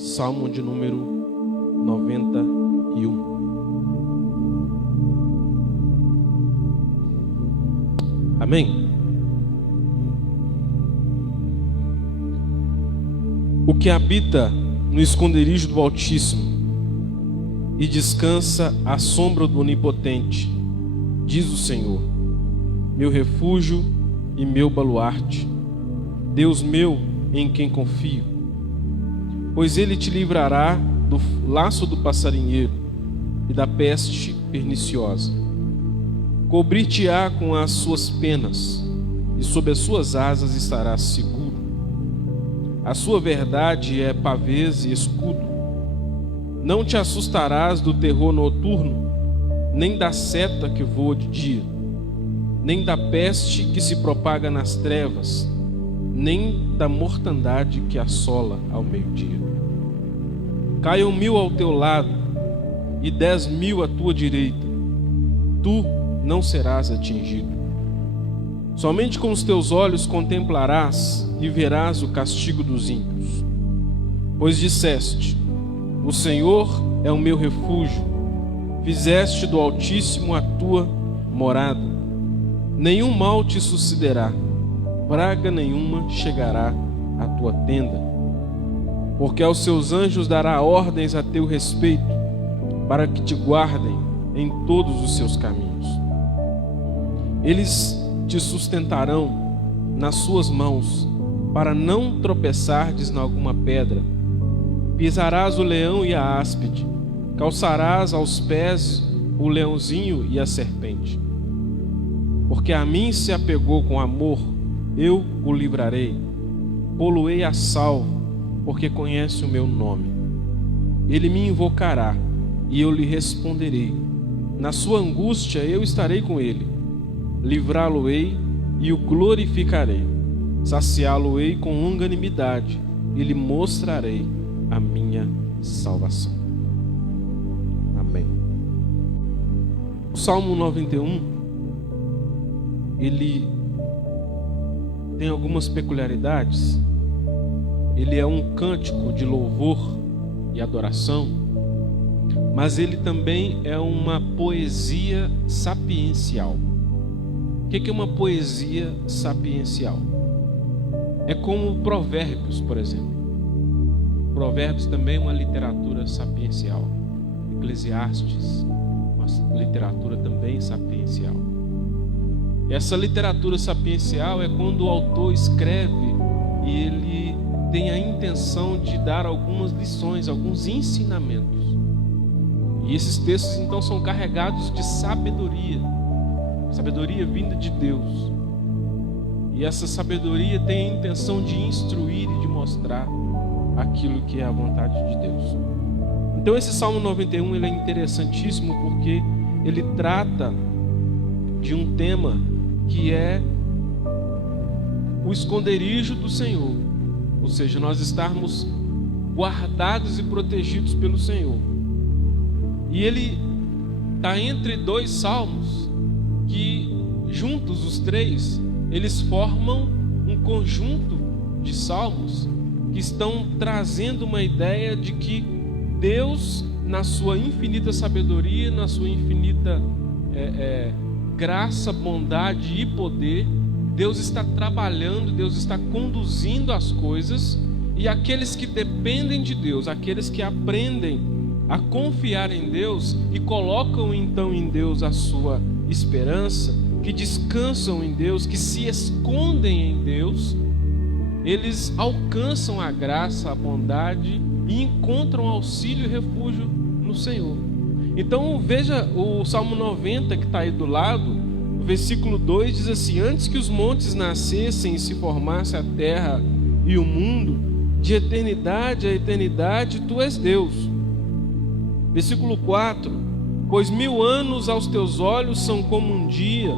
Salmo de número 91. Amém? O que habita no esconderijo do Altíssimo e descansa à sombra do Onipotente, diz o Senhor, meu refúgio e meu baluarte, Deus meu em quem confio. Pois ele te livrará do laço do passarinheiro e da peste perniciosa. Cobrir-te-á com as suas penas, e sob as suas asas estarás seguro. A sua verdade é pavês e escudo. Não te assustarás do terror noturno, nem da seta que voa de dia, nem da peste que se propaga nas trevas, nem da mortandade que assola ao meio-dia. Caiam 1000 ao teu lado e 10.000 à tua direita, tu não serás atingido. Somente com os teus olhos contemplarás e verás o castigo dos ímpios. Pois disseste, o Senhor é o meu refúgio, fizeste do Altíssimo a tua morada. Nenhum mal te sucederá, praga nenhuma chegará à tua tenda. Porque aos seus anjos dará ordens a teu respeito, para que te guardem em todos os seus caminhos. Eles te sustentarão nas suas mãos, para não tropeçardes em alguma pedra. Pisarás o leão e a áspide, calçarás aos pés o leãozinho e a serpente. Porque a mim se apegou com amor, eu o livrarei, pô-lo-ei a salvo, porque conhece o meu nome. Ele me invocará, e eu lhe responderei. Na sua angústia eu estarei com ele. Livrá-lo-ei e o glorificarei. Saciá-lo-ei com longanimidade, e lhe mostrarei a minha salvação. Amém. O Salmo 91, ele tem algumas peculiaridades. Ele é um cântico de louvor e adoração, mas ele também é uma poesia sapiencial. O que é uma poesia sapiencial? É como Provérbios, por exemplo. Provérbios também é uma literatura sapiencial. Eclesiastes, uma literatura também sapiencial. Essa literatura sapiencial é quando o autor escreve e ele tem a intenção de dar algumas lições, alguns ensinamentos. E esses textos então são carregados de sabedoria, sabedoria vinda de Deus. E essa sabedoria tem a intenção de instruir e de mostrar aquilo que é a vontade de Deus. Então esse Salmo 91 ele é interessantíssimo porque ele trata de um tema que é o esconderijo do Senhor. Ou seja, nós estarmos guardados e protegidos pelo Senhor. E ele está entre dois salmos que, juntos os três, eles formam um conjunto de salmos que estão trazendo uma ideia de que Deus, na sua infinita sabedoria, na sua infinita graça, bondade e poder, Deus está trabalhando, Deus está conduzindo as coisas, e aqueles que dependem de Deus, aqueles que aprendem a confiar em Deus e colocam então em Deus a sua esperança, que descansam em Deus, que se escondem em Deus, eles alcançam a graça, a bondade e encontram auxílio e refúgio no Senhor. Então veja o Salmo 90 que está aí do lado. O versículo 2 diz assim: antes que os montes nascessem e se formasse a terra e o mundo, de eternidade a eternidade, tu és Deus. Versículo 4: pois 1000 anos aos teus olhos são como um dia,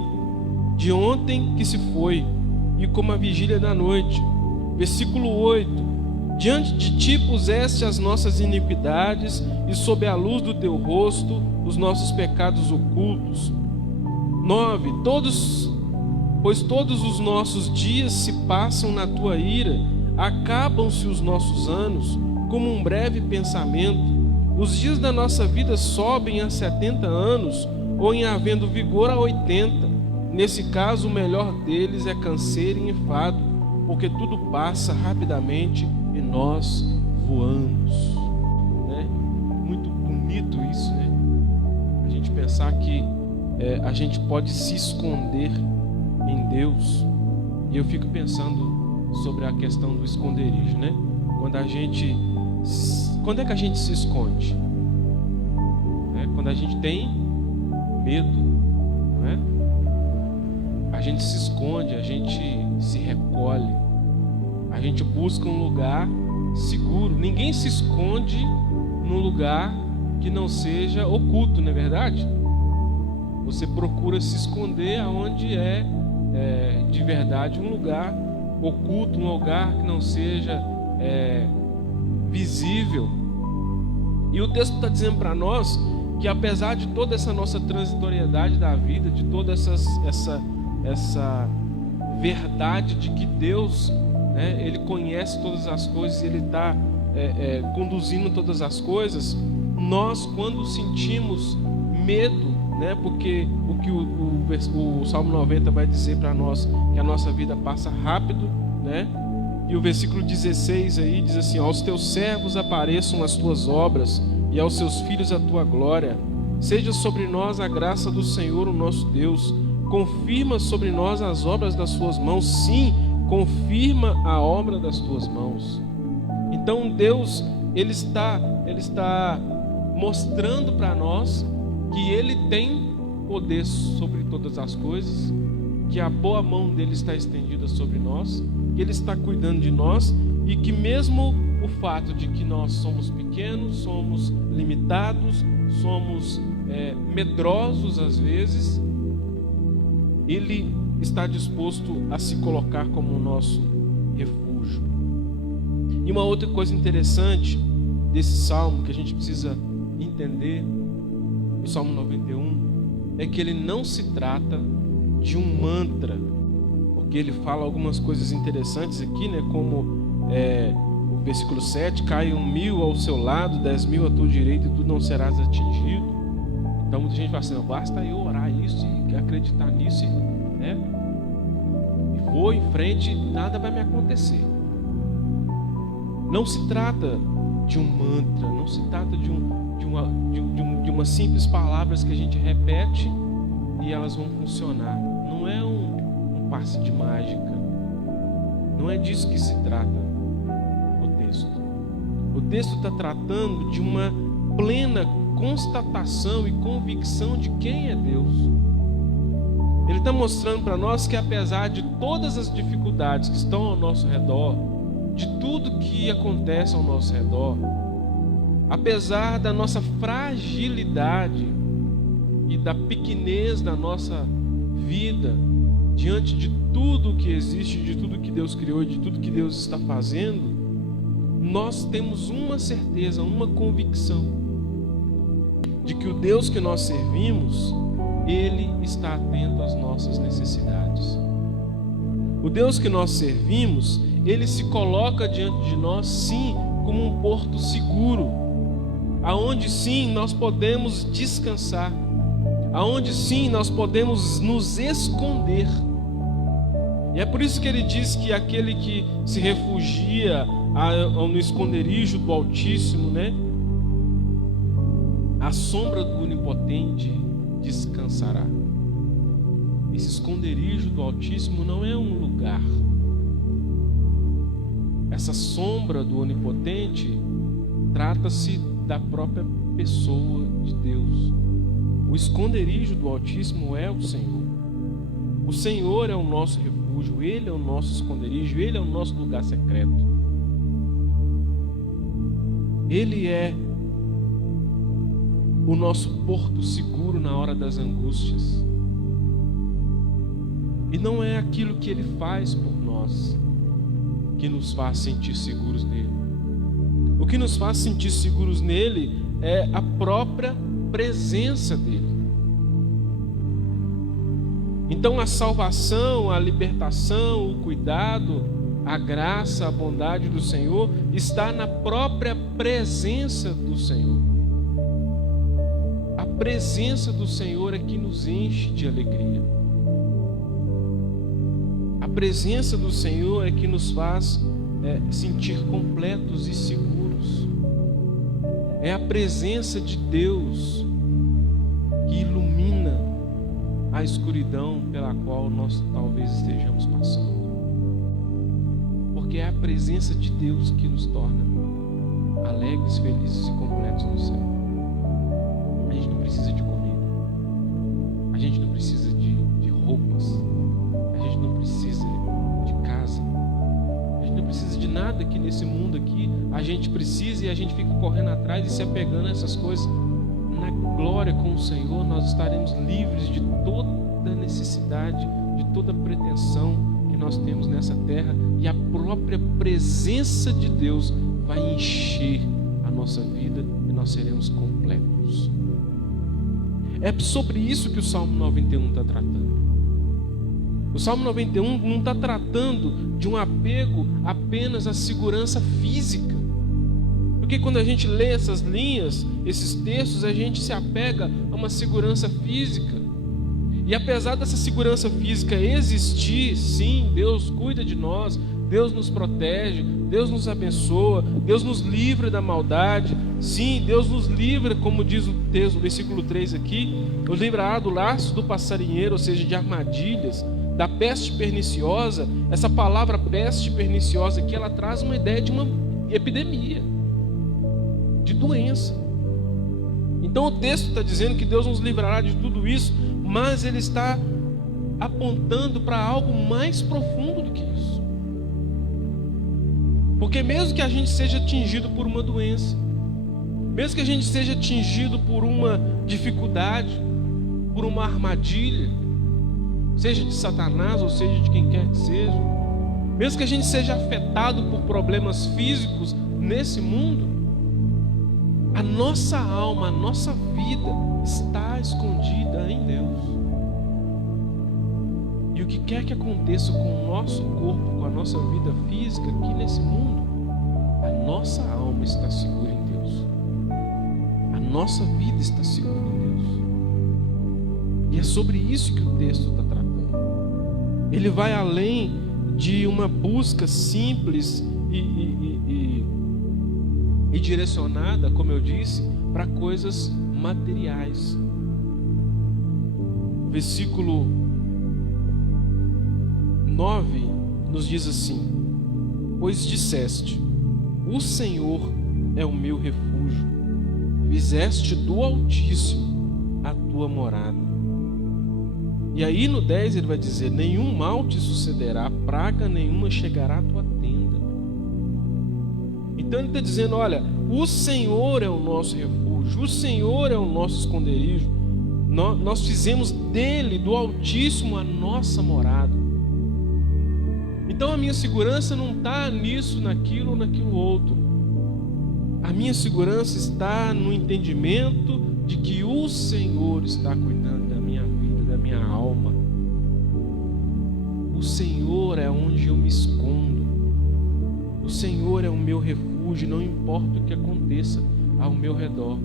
de ontem que se foi, e como a vigília da noite. Versículo 8: diante de ti puseste as nossas iniquidades, e sob a luz do teu rosto os nossos pecados ocultos. 9: pois todos os nossos dias se passam na tua ira, acabam-se os nossos anos como um breve pensamento. Os dias da nossa vida sobem a 70 anos, ou em havendo vigor a 80. Nesse caso, o melhor deles é canseiro e enfado, porque tudo passa rapidamente e nós voamos. Né? Muito bonito isso, né? A gente pensar que a gente pode se esconder em Deus. E eu fico pensando sobre a questão do esconderijo, né? Quando é que a gente se esconde? Quando a gente tem medo, não é? A gente se esconde, a gente se recolhe, a gente busca um lugar seguro. Ninguém se esconde num lugar que não seja oculto, não é verdade? Você procura se esconder aonde é de verdade um lugar oculto, um lugar que não seja visível. E o texto está dizendo para nós que apesar de toda essa nossa transitoriedade da vida, de toda essa verdade de que Deus, né, Ele conhece todas as coisas, Ele está conduzindo todas as coisas, nós quando sentimos medo, né, porque o que o Salmo 90 vai dizer para nós, que a nossa vida passa rápido, né? E o versículo 16 aí diz assim: aos teus servos apareçam as tuas obras, e aos seus filhos a tua glória. Seja sobre nós a graça do Senhor, o nosso Deus. Confirma sobre nós as obras das suas mãos. Sim, confirma a obra das tuas mãos. Então Deus, Ele está mostrando para nós que Ele tem poder sobre todas as coisas, que a boa mão dele está estendida sobre nós, que Ele está cuidando de nós, e que mesmo o fato de que nós somos pequenos, somos limitados, somos medrosos às vezes, Ele está disposto a se colocar como o nosso refúgio. E uma outra coisa interessante desse salmo que a gente precisa entender, o Salmo 91, é que ele não se trata de um mantra, porque ele fala algumas coisas interessantes aqui, né? Como o versículo 7, cai 1.000 ao seu lado, 10.000 à tua direita, e tu não serás atingido. Então muita gente fala assim: não, basta eu orar isso e acreditar nisso, né? E vou em frente, nada vai me acontecer. Não se trata de um mantra, não se trata de umas simples palavras que a gente repete e elas vão funcionar. Não é um passe de mágica. Não é disso que se trata o texto. O texto está tratando de uma plena constatação e convicção de quem é Deus. Ele está mostrando para nós que apesar de todas as dificuldades que estão ao nosso redor, de tudo que acontece ao nosso redor, apesar da nossa fragilidade e da pequenez da nossa vida, diante de tudo que existe, de tudo que Deus criou, de tudo que Deus está fazendo, nós temos uma certeza, uma convicção de que o Deus que nós servimos, Ele está atento às nossas necessidades. O Deus que nós servimos, Ele se coloca diante de nós, sim, como um porto seguro, aonde sim nós podemos descansar, aonde sim nós podemos nos esconder. E é por isso que ele diz que aquele que se refugia no esconderijo do Altíssimo, né, à sombra do Onipotente descansará. Esse esconderijo do Altíssimo não é um lugar. Essa sombra do Onipotente trata-se da própria pessoa de Deus. O esconderijo do Altíssimo é o Senhor. O Senhor é o nosso refúgio, Ele é o nosso esconderijo, Ele é o nosso lugar secreto. Ele é o nosso porto seguro na hora das angústias. E não é aquilo que Ele faz por nós que nos faz sentir seguros nele. O que nos faz sentir seguros nele é a própria presença dele. Então a salvação, a libertação, o cuidado, A graça, a bondade do Senhor está na própria presença do Senhor. A presença do Senhor é que nos enche de alegria. A presença do Senhor é que nos faz sentir completos e seguros. É a presença de Deus que ilumina a escuridão pela qual nós talvez estejamos passando. Porque é a presença de Deus que nos torna alegres, felizes e completos no céu. A gente não precisa de comida, a gente não precisa de roupas, a gente não precisa de casa, a gente não precisa de nada que nesse mundo aqui a gente precisa, e a gente fica correndo atrás e se apegando a essas coisas. Na glória com o Senhor nós estaremos livres de toda necessidade, de toda pretensão que nós temos nessa terra, e a própria presença de Deus vai encher a nossa vida e nós seremos completos. É sobre isso que o Salmo 91 está tratando. O Salmo 91 não está tratando de um apego apenas à segurança física. Porque quando a gente lê essas linhas, esses textos, a gente se apega a uma segurança física. E apesar dessa segurança física existir, sim, Deus cuida de nós, Deus nos protege, Deus nos abençoa, Deus nos livra da maldade. Sim, Deus nos livra, como diz o texto, o versículo 3 aqui, nos livrará do laço do passarinheiro, ou seja, de armadilhas, da peste perniciosa. Essa palavra peste perniciosa aqui, ela traz uma ideia de uma epidemia, de doença. Então o texto está dizendo que Deus nos livrará de tudo isso, mas ele está apontando para algo mais profundo do que isso. Porque mesmo que a gente seja atingido por uma doença, mesmo que a gente seja atingido por uma dificuldade, por uma armadilha, seja de Satanás ou seja de quem quer que seja, mesmo que a gente seja afetado por problemas físicos nesse mundo, a nossa alma, a nossa vida está escondida em Deus. E o que quer que aconteça com o nosso corpo, com a nossa vida física aqui nesse mundo, a nossa alma está segura em Deus. A nossa vida está segura em Deus. E é sobre isso que o texto está tratando. Ele vai além de uma busca simples e direcionada, como eu disse, para coisas materiais. Versículo 9 nos diz assim: pois disseste, o Senhor é o meu refúgio, fizeste do Altíssimo a tua morada. E aí no 10 ele vai dizer: nenhum mal te sucederá, praga nenhuma chegará à tua tenda. Então ele está dizendo: olha, o Senhor é o nosso refúgio, o Senhor é o nosso esconderijo, nós fizemos dele, do Altíssimo, a nossa morada. Então a minha segurança não está nisso, naquilo ou naquilo outro. A minha segurança está no entendimento de que o Senhor está cuidando da minha vida, da minha alma. O Senhor é onde eu me escondo. O Senhor é o meu refúgio, não importa o que aconteça ao meu redor.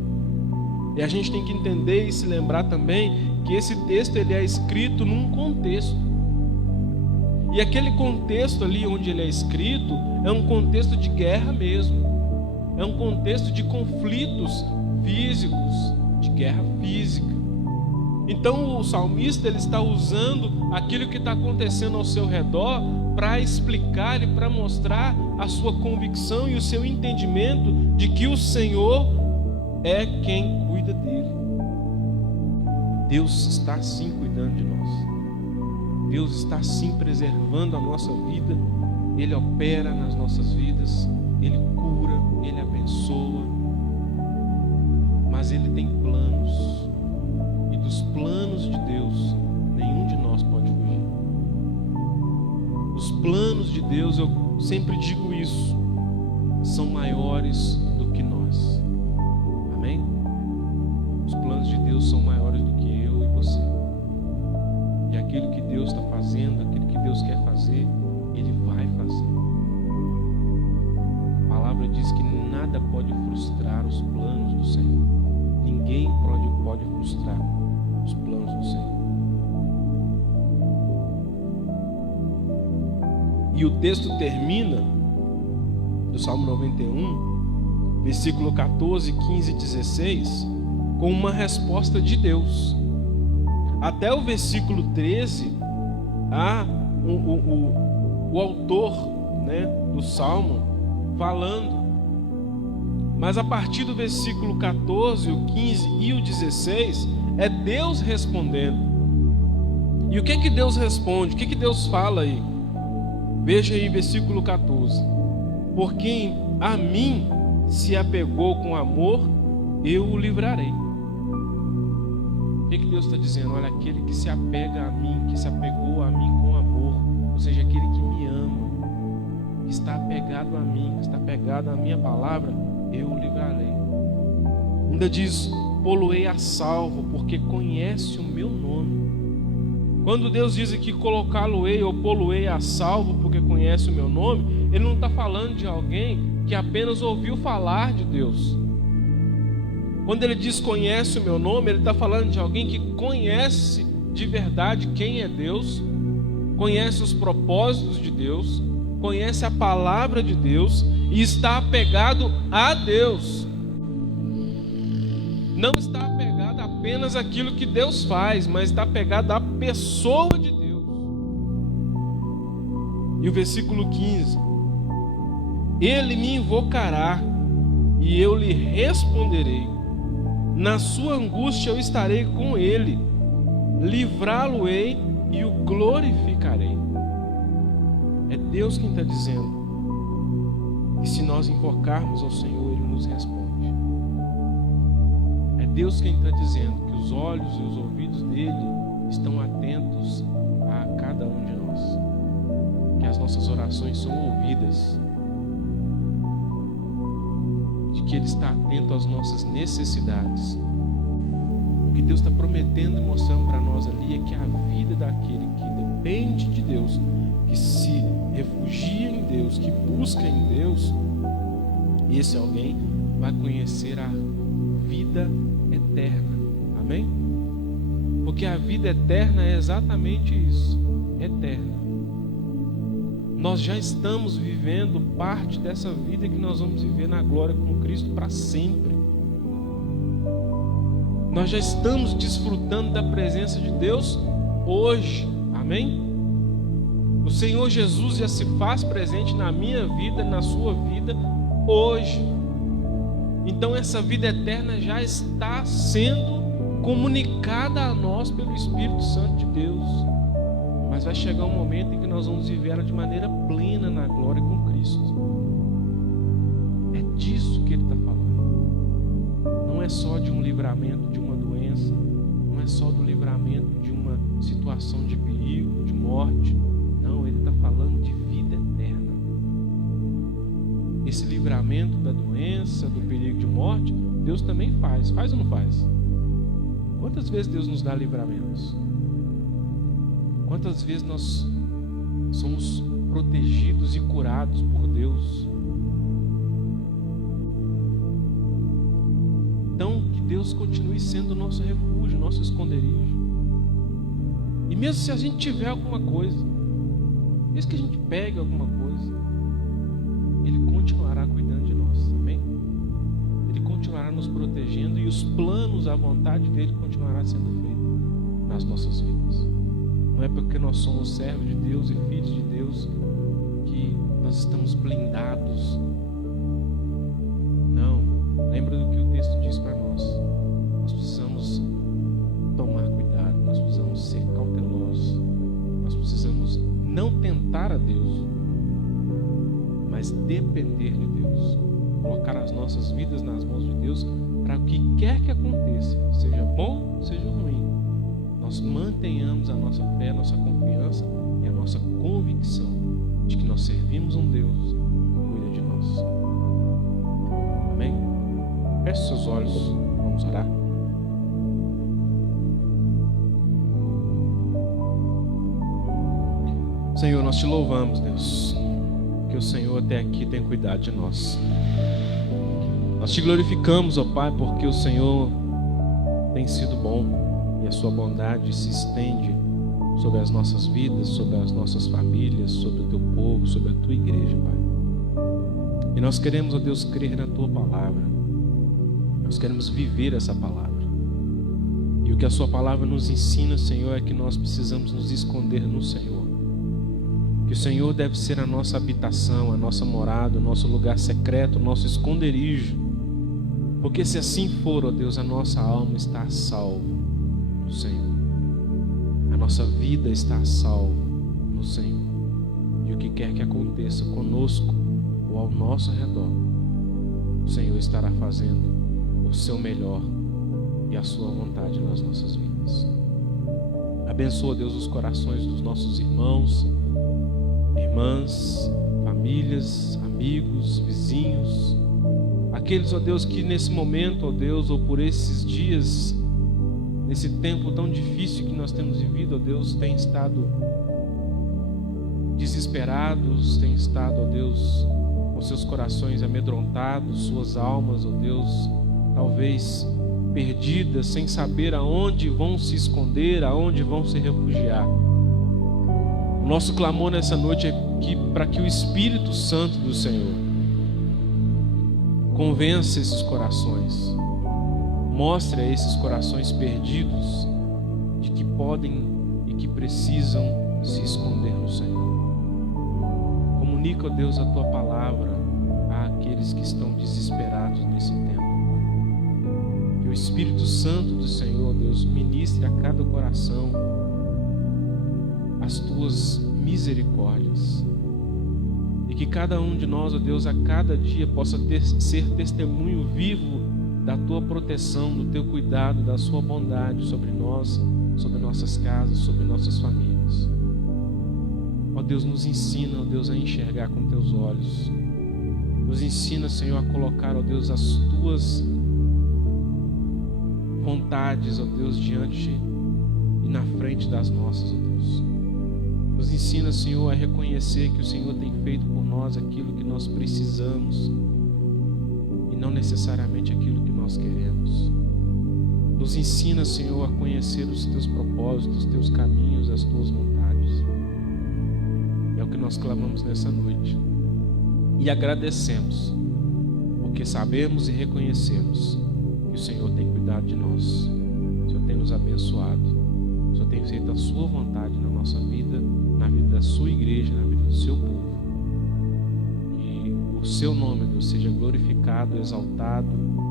E a gente tem que entender e se lembrar também que esse texto ele é escrito num contexto. E aquele contexto ali onde ele é escrito é um contexto de guerra mesmo. É um contexto de conflitos físicos, de guerra física. Então o salmista ele está usando aquilo que está acontecendo ao seu redor para explicar e para mostrar a sua convicção e o seu entendimento de que o Senhor é quem cuida dele. Deus está sim cuidando de nós. Deus está sim preservando a nossa vida. Ele opera nas nossas vidas. Ele cura, Ele abençoa. Mas Ele tem planos. E dos planos de Deus, nenhum de nós pode fugir. Os planos de Deus, eu sempre digo isso, são maiores do que nós. Amém? Os planos de Deus são maiores do que eu e você. E aquilo que Deus está fazendo, aquilo que Deus quer fazer, Ele vai fazer. pode frustrar os planos do Senhor. E o texto termina, do Salmo 91, versículo 14, 15 e 16, com uma resposta de Deus. Até o versículo 13, o autor, do Salmo falando. Mas a partir do versículo 14, o 15 e o 16, é Deus respondendo. E o que Deus responde? O que Deus fala aí? Veja aí versículo 14. Por quem a mim se apegou com amor, eu o livrarei. O que Deus está dizendo? Olha, aquele que se apega a mim, que se apegou a mim com amor, ou seja, aquele que me ama, que está apegado a mim, que está apegado à minha palavra, eu o livrarei. Ainda diz, pô-lo-ei a salvo, porque conhece o meu nome. Quando Deus diz aqui colocá-lo-ei ou pô-lo-ei a salvo, porque conhece o meu nome, Ele não está falando de alguém que apenas ouviu falar de Deus. Quando Ele diz conhece o meu nome, Ele está falando de alguém que conhece de verdade quem é Deus, conhece os propósitos de Deus, conhece a palavra de Deus e está apegado a Deus. Não está apegado apenas àquilo que Deus faz, mas está apegado à pessoa de Deus. E o versículo 15: Ele me invocará e eu lhe responderei. Na sua angústia eu estarei com ele, livrá-lo-ei e o glorificarei. É Deus quem está dizendo que se nós invocarmos ao Senhor, Ele nos responde. É Deus quem está dizendo que os olhos e os ouvidos dEle estão atentos a cada um de nós, que as nossas orações são ouvidas, de que Ele está atento às nossas necessidades. O que Deus está prometendo e mostrando para nós ali é que a vida daquele que depende de Deus, que se refugia em Deus, que busca em Deus, esse alguém vai conhecer a vida eterna. Amém? Porque a vida eterna é exatamente isso, eterna. Nós já estamos vivendo parte dessa vida que nós vamos viver na glória com Cristo para sempre. Nós já estamos desfrutando da presença de Deus hoje. Amém? O Senhor Jesus já se faz presente na minha vida, na sua vida hoje. Então essa vida eterna já está sendo comunicada a nós pelo Espírito Santo de Deus. Mas vai chegar um momento em que nós vamos viver ela de maneira plena na glória com Cristo. É disso que Ele está falando. Não é só de um livramento de uma doença, não é só do livramento de uma situação de perigo, de morte. Não, Ele está falando de vida eterna. Esse livramento da doença, do perigo de morte, Deus também faz. Faz ou não faz? Quantas vezes Deus nos dá livramentos? Quantas vezes nós somos protegidos e curados por Deus? Então, que Deus continue sendo o nosso refúgio, nosso esconderijo. E mesmo se a gente tiver alguma coisa, mesmo que a gente pegue alguma coisa, Ele continuará cuidando de nós, amém? Ele continuará nos protegendo e os planos, a vontade dEle continuará sendo feita nas nossas vidas. Não é porque nós somos servos de Deus e filhos de Deus que nós estamos blindados. Não. Lembra do que o texto diz para nós. Nós precisamos tomar cuidado, nós precisamos ser cautelosos, nós precisamos não tentar a Deus, mas depender de Deus, colocar as nossas vidas nas mãos de Deus para o que quer que aconteça, seja bom, seja ruim, nós mantenhamos a nossa fé, a nossa confiança e a nossa convicção de que nós servimos um Deus que cuida de nós. Amém? Feche seus olhos, vamos orar. Senhor, nós te louvamos, Deus, que o Senhor até aqui tem cuidado de nós. Nós te glorificamos, ó Pai, porque o Senhor tem sido bom e a sua bondade se estende sobre as nossas vidas, sobre as nossas famílias, sobre o teu povo, sobre a tua igreja, Pai. E nós queremos, ó Deus, crer na tua palavra. Nós queremos viver essa palavra. E o que a sua palavra nos ensina, Senhor, é que nós precisamos nos esconder no Senhor. Que o Senhor deve ser a nossa habitação, a nossa morada, o nosso lugar secreto, o nosso esconderijo. Porque se assim for, ó Deus, a nossa alma está a salvo no Senhor. A nossa vida está a salvo no Senhor. E o que quer que aconteça conosco ou ao nosso redor, o Senhor estará fazendo o seu melhor e a sua vontade nas nossas vidas. Abençoa, Deus, os corações dos nossos irmãos, irmãs, famílias, amigos, vizinhos, aqueles, ó Deus, que nesse momento, ó Deus, ou por esses dias, nesse tempo tão difícil que nós temos vivido, ó Deus, têm estado desesperados, têm estado, ó Deus, com seus corações amedrontados, suas almas, ó Deus, talvez perdidas, sem saber aonde vão se esconder, aonde vão se refugiar. O nosso clamor nessa noite é que, para que o Espírito Santo do Senhor convença esses corações, mostre a esses corações perdidos de que podem e que precisam se esconder no Senhor. Comunica, ó Deus, a tua palavra àqueles que estão desesperados nesse tempo. Que o Espírito Santo do Senhor, Deus, ministre a cada coração as tuas misericórdias. E que cada um de nós, ó Deus, a cada dia possa ser testemunho vivo da tua proteção, do teu cuidado, da sua bondade sobre nós, sobre nossas casas, sobre nossas famílias. Ó Deus, nos ensina, ó Deus, a enxergar com teus olhos. Nos ensina, Senhor, a colocar, ó Deus, as tuas vontades, ó Deus, diante e na frente das nossas, ó Deus. Nos ensina, Senhor, a reconhecer que o Senhor tem feito por nós aquilo que nós precisamos e não necessariamente aquilo que nós queremos. Nos ensina, Senhor, a conhecer os teus propósitos, os teus caminhos, as tuas vontades. É o que nós clamamos nessa noite. E agradecemos, porque sabemos e reconhecemos que o Senhor tem cuidado de nós. O Senhor tem nos abençoado. O Senhor tem feito a sua vontade na nossa vida, na vida da sua igreja, na vida do seu povo. Que o seu nome, Deus, seja glorificado, exaltado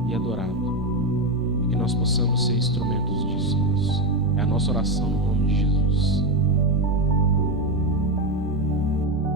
e adorado. E que nós possamos ser instrumentos disso, Deus. É a nossa oração no nome